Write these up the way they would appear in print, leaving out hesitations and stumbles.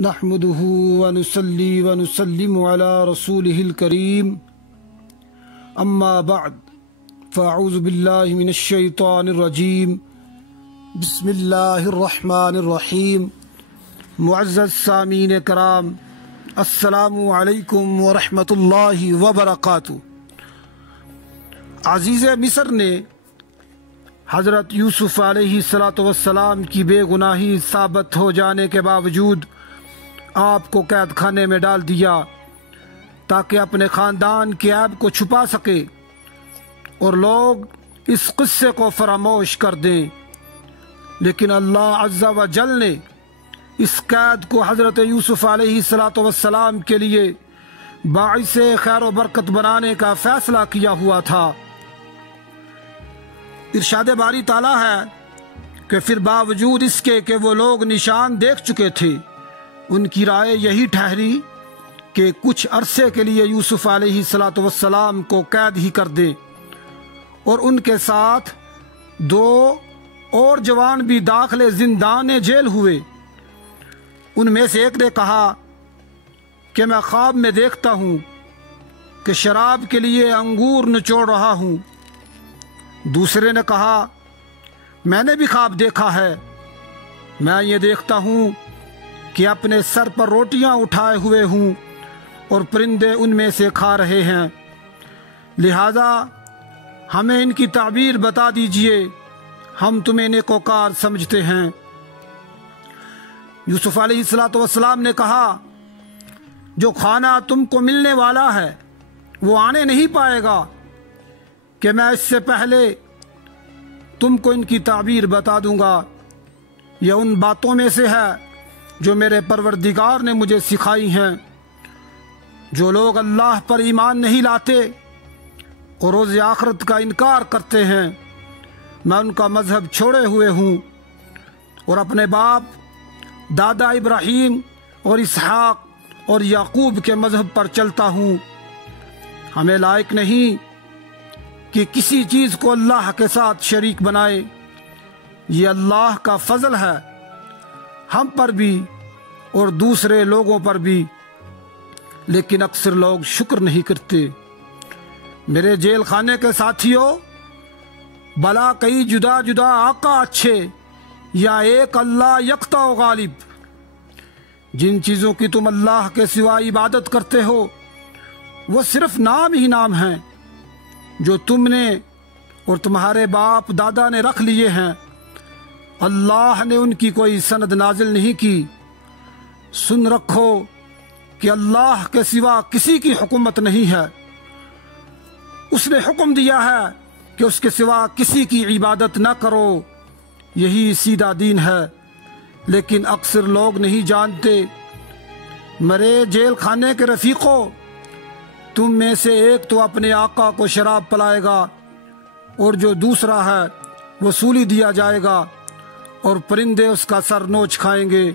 نحمده ونصلي ونسلم على رسوله الكريم اما بعد فاعوذ بالله من الشيطان الرجيم بسم الله الرحمن الرحيم معزز سامعین کرام، السلام علیکم ورحمۃ اللہ وبرکاتہ۔ عزیز مصر نے حضرت یوسف علیہ السلام کی بے گناہی ثابت ہو جانے کے باوجود آپ کو قید خانے میں ڈال دیا تاکہ اپنے خاندان کے عیب کو چھپا سکے اور لوگ اس قصے کو فراموش کر دیں، لیکن اللہ عز و جل نے اس قید کو حضرت یوسف علیہ السلام کے لیے باعث خیر و برکت بنانے کا فیصلہ کیا ہوا تھا۔ ارشاد باری تعالیٰ ہے کہ پھر باوجود اس کے کہ وہ لوگ نشان دیکھ چکے تھے، ان کی رائے یہی ٹھہری کہ کچھ عرصے کے لیے یوسف علیہ السلام کو قید ہی کر دیں، اور ان کے ساتھ 2 اور جوان بھی داخل زندان جیل ہوئے۔ ان میں سے ایک نے کہا کہ میں خواب میں دیکھتا ہوں کہ شراب کے لیے انگور نچوڑ رہا ہوں۔ دوسرے نے کہا میں نے بھی خواب دیکھا ہے، میں یہ دیکھتا ہوں کہ اپنے سر پر روٹیاں اٹھائے ہوئے ہوں اور پرندے ان میں سے کھا رہے ہیں، لہذا ہمیں ان کی تعبیر بتا دیجئے، ہم تمہیں نیکوکار سمجھتے ہیں۔ یوسف علیہ السلام نے کہا جو کھانا تم کو ملنے والا ہے وہ آنے نہیں پائے گا کہ میں اس سے پہلے تم کو ان کی تعبیر بتا دوں گا۔ یہ ان باتوں میں سے ہے جو میرے پروردگار نے مجھے سکھائی ہیں۔ جو لوگ اللہ پر ایمان نہیں لاتے اور روز آخرت کا انکار کرتے ہیں، میں ان کا مذہب چھوڑے ہوئے ہوں اور اپنے باپ دادا ابراہیم اور اسحاق اور یعقوب کے مذہب پر چلتا ہوں۔ ہمیں لائق نہیں کہ کسی چیز کو اللہ کے ساتھ شریک بنائے، یہ اللہ کا فضل ہے ہم پر بھی اور دوسرے لوگوں پر بھی، لیکن اکثر لوگ شکر نہیں کرتے۔ میرے جیل خانے کے ساتھیوں، بلا کئی جدا جدا آقا اچھے یا ایک اللہ یکتا و غالب۔ جن چیزوں کی تم اللہ کے سوا عبادت کرتے ہو وہ صرف نام ہی نام ہیں جو تم نے اور تمہارے باپ دادا نے رکھ لیے ہیں، اللہ نے ان کی کوئی سند نازل نہیں کی۔ سن رکھو کہ اللہ کے سوا کسی کی حکومت نہیں ہے، اس نے حکم دیا ہے کہ اس کے سوا کسی کی عبادت نہ کرو، یہی سیدھا دین ہے، لیکن اکثر لوگ نہیں جانتے۔ مرے جیل خانے کے رفیقوں، تم میں سے ایک تو اپنے آقا کو شراب پلائے گا اور جو دوسرا ہے وہ سولی دیا جائے گا اور پرندے اس کا سر نوچ کھائیں گے۔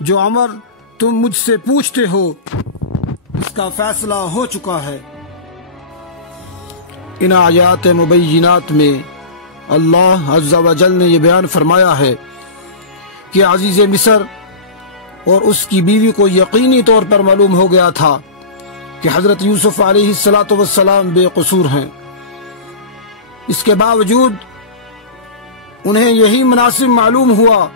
جو امر تم مجھ سے پوچھتے ہو اس کا فیصلہ ہو چکا ہے۔ ان آیات مبینات میں اللہ عز و جل نے یہ بیان فرمایا ہے کہ عزیز مصر اور اس کی بیوی کو یقینی طور پر معلوم ہو گیا تھا کہ حضرت یوسف علیہ السلام بے قصور ہیں۔ اس کے باوجود انہیں یہی مناسب معلوم ہوا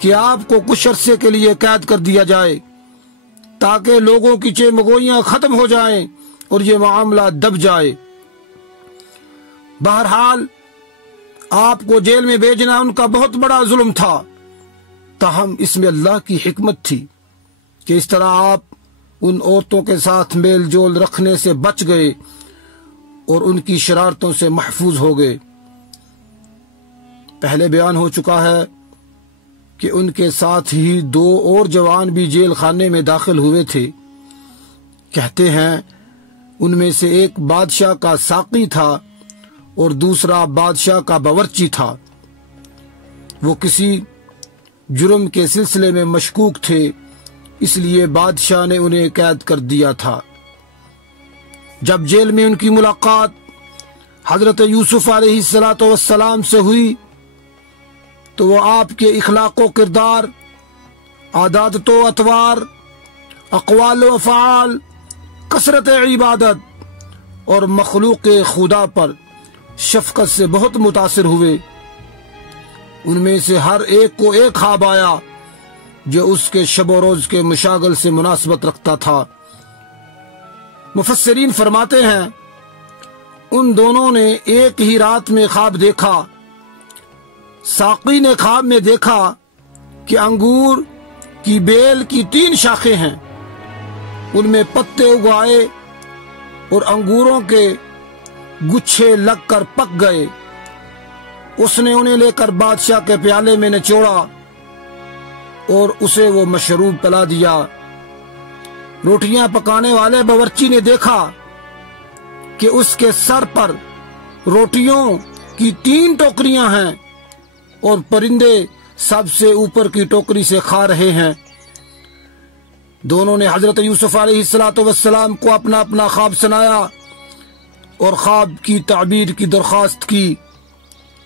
کہ آپ کو کچھ عرصے کے لیے قید کر دیا جائے تاکہ لوگوں کی چمگوئیاں ختم ہو جائیں اور یہ معاملہ دب جائے۔ بہرحال آپ کو جیل میں بھیجنا ان کا بہت بڑا ظلم تھا، تاہم اس میں اللہ کی حکمت تھی کہ اس طرح آپ ان عورتوں کے ساتھ میل جول رکھنے سے بچ گئے اور ان کی شرارتوں سے محفوظ ہو گئے۔ پہلے بیان ہو چکا ہے کہ ان کے ساتھ ہی 2 اور جوان بھی جیل خانے میں داخل ہوئے تھے۔ کہتے ہیں ان میں سے ایک بادشاہ کا ساقی تھا اور دوسرا بادشاہ کا باورچی تھا۔ وہ کسی جرم کے سلسلے میں مشکوک تھے، اس لیے بادشاہ نے انہیں قید کر دیا تھا۔ جب جیل میں ان کی ملاقات حضرت یوسف علیہ السلام سے ہوئی تو وہ آپ کے اخلاق و کردار عادات و اطوار، اقوال و افعال، کثرت عبادت اور مخلوق خدا پر شفقت سے بہت متاثر ہوئے۔ ان میں سے ہر ایک کو ایک خواب آیا جو اس کے شب و روز کے مشاغل سے مناسبت رکھتا تھا۔ مفسرین فرماتے ہیں ان دونوں نے ایک ہی رات میں خواب دیکھا۔ ساقی نے خواب میں دیکھا کہ انگور کی بیل کی 3 شاخیں ہیں، ان میں پتے اگائے اور انگوروں کے گچھے لگ کر پک گئے۔ اس نے انہیں لے کر بادشاہ کے پیالے میں نچوڑا اور اسے وہ مشروب پلا دیا۔ روٹیاں پکانے والے باورچی نے دیکھا کہ اس کے سر پر روٹیوں کی 3 ٹوکریاں ہیں اور پرندے سب سے اوپر کی ٹوکری سے کھا رہے ہیں۔ دونوں نے حضرت یوسف علیہ السلام کو اپنا اپنا خواب سنایا اور خواب کی تعبیر کی درخواست کی۔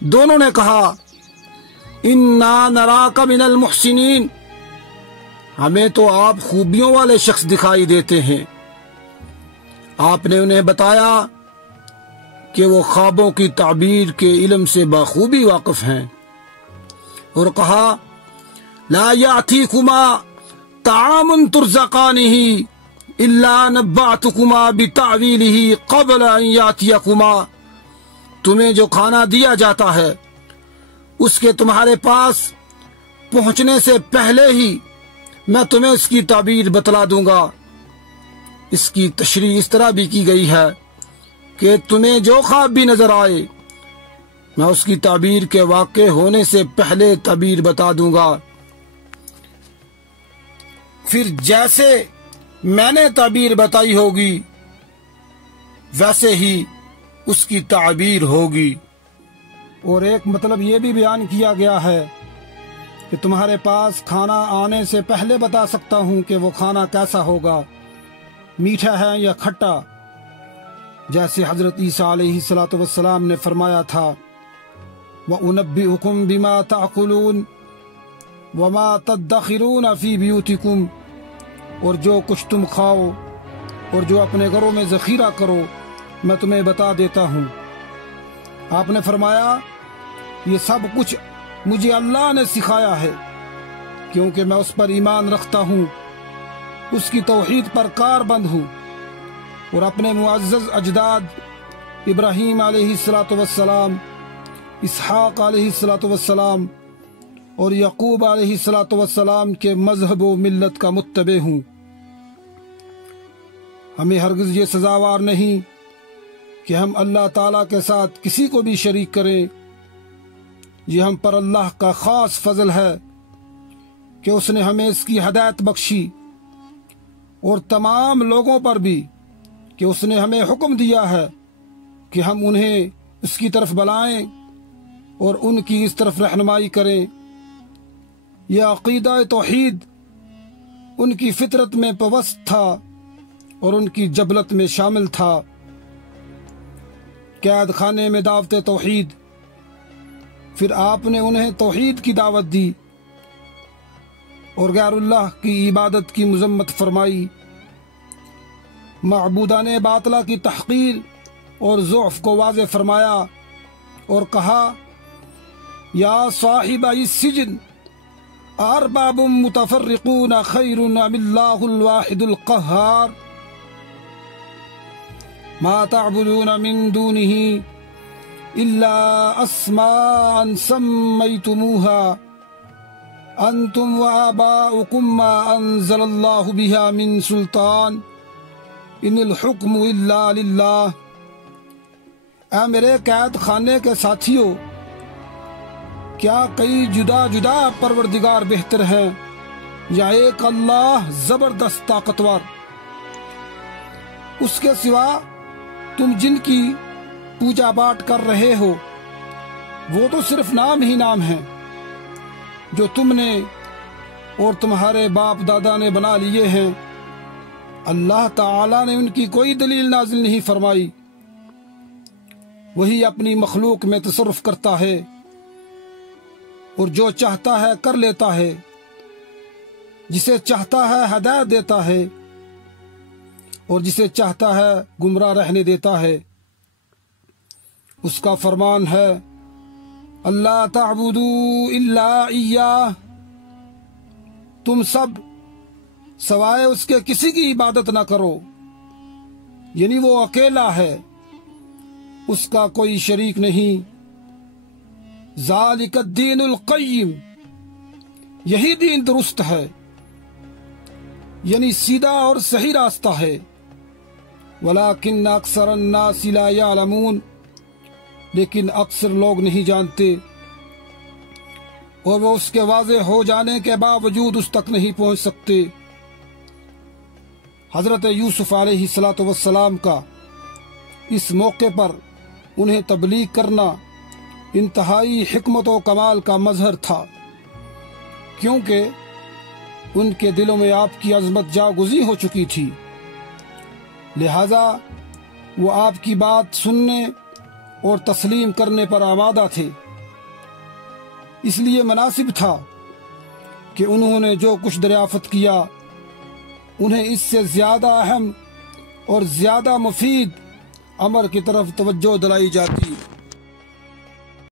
دونوں نے کہا انا نراک من المحسنین، ہمیں تو آپ خوبیوں والے شخص دکھائی دیتے ہیں۔ آپ نے انہیں بتایا کہ وہ خوابوں کی تعبیر کے علم سے بخوبی واقف ہیں، اور کہا لا یاتیکما طعام ترزقانہ الا نبعتکما بتعویلہ قبل ان یاتیکما، تمہیں جو کھانا دیا جاتا ہے اس کے تمہارے پاس پہنچنے سے پہلے ہی میں تمہیں اس کی تعبیر بتلا دوں گا۔ اس کی تشریح اس طرح بھی کی گئی ہے کہ تمہیں جو خواب بھی نظر آئے میں اس کی تعبیر کے واقع ہونے سے پہلے تعبیر بتا دوں گا، پھر جیسے میں نے تعبیر بتائی ہوگی ویسے ہی اس کی تعبیر ہوگی۔ اور ایک مطلب یہ بھی بیان کیا گیا ہے کہ تمہارے پاس کھانا آنے سے پہلے بتا سکتا ہوں کہ وہ کھانا کیسا ہوگا، میٹھا ہے یا کھٹا، جیسے حضرت عیسیٰ علیہ السلام نے فرمایا تھا وَأُنَبِّئُكُم بِمَا تَأْكُلُونَ وَمَا تَدَّخِرُونَ فِي بِيُوتِكُمْ، اور جو کچھ تم کھاؤ اور جو اپنے گھروں میں ذخیرہ کرو میں تمہیں بتا دیتا ہوں۔ آپ نے فرمایا یہ سب کچھ مجھے اللہ نے سکھایا ہے، کیونکہ میں اس پر ایمان رکھتا ہوں، اس کی توحید پر کاربند ہوں، اور اپنے معزز اجداد ابراہیم علیہ السلام، اسحاق علیہ السلام اور یعقوب علیہ السلام کے مذہب و ملت کا متبع ہوں۔ ہمیں ہرگز یہ سزاوار نہیں کہ ہم اللہ تعالیٰ کے ساتھ کسی کو بھی شریک کریں۔ یہ ہم پر اللہ کا خاص فضل ہے کہ اس نے ہمیں اس کی ہدایت بخشی، اور تمام لوگوں پر بھی کہ اس نے ہمیں حکم دیا ہے کہ ہم انہیں اس کی طرف بلائیں اور ان کی اس طرف رہنمائی کریں۔ یہ عقیدہ توحید ان کی فطرت میں پوست تھا اور ان کی جبلت میں شامل تھا۔ قید خانے میں دعوت توحید، پھر آپ نے انہیں توحید کی دعوت دی اور غیر اللہ کی عبادت کی مذمت فرمائی، معبودان باطلہ کی تحقیر اور ضعف کو واضح فرمایا اور کہا یا صاحب السجن ارباب متفرقون خیر ام اللہ الواحد القہار ما تعبدون من دونه الا اسماء سمیتموها انتم وآباؤكم ما انزل اللہ بها من سلطان ان الحکم الا للہ۔ اے میرے قید خانے کے ساتھیوں، کیا کئی جدا جدا پروردگار بہتر ہیں یا ایک اللہ زبردست طاقتور؟ اس کے سوا تم جن کی پوجا پاٹ کر رہے ہو وہ تو صرف نام ہی نام ہیں جو تم نے اور تمہارے باپ دادا نے بنا لیے ہیں۔ اللہ تعالی نے ان کی کوئی دلیل نازل نہیں فرمائی، وہی اپنی مخلوق میں تصرف کرتا ہے اور جو چاہتا ہے کر لیتا ہے۔ جسے چاہتا ہے ہدایت دیتا ہے اور جسے چاہتا ہے گمراہ رہنے دیتا ہے۔ اس کا فرمان ہے اللہ تعبدوا الا ایاہ، تم سب سوائے اس کے کسی کی عبادت نہ کرو، یعنی وہ اکیلا ہے، اس کا کوئی شریک نہیں۔ ذالک الدین القیم، یہی دین درست ہے، یعنی سیدھا اور صحیح راستہ ہے۔ ولیکن اکثر الناس لا یعلمون، لیکن اکثر لوگ نہیں جانتے، اور وہ اس کے واضح ہو جانے کے باوجود اس تک نہیں پہنچ سکتے۔ حضرت یوسف علیہ السلام کا اس موقع پر انہیں تبلیغ کرنا انتہائی حکمت و کمال کا مظہر تھا، کیونکہ ان کے دلوں میں آپ کی عظمت جاگزی ہو چکی تھی، لہذا وہ آپ کی بات سننے اور تسلیم کرنے پر آمادہ تھے۔ اس لیے مناسب تھا کہ انہوں نے جو کچھ دریافت کیا انہیں اس سے زیادہ اہم اور زیادہ مفید امر کی طرف توجہ دلائی جاتی۔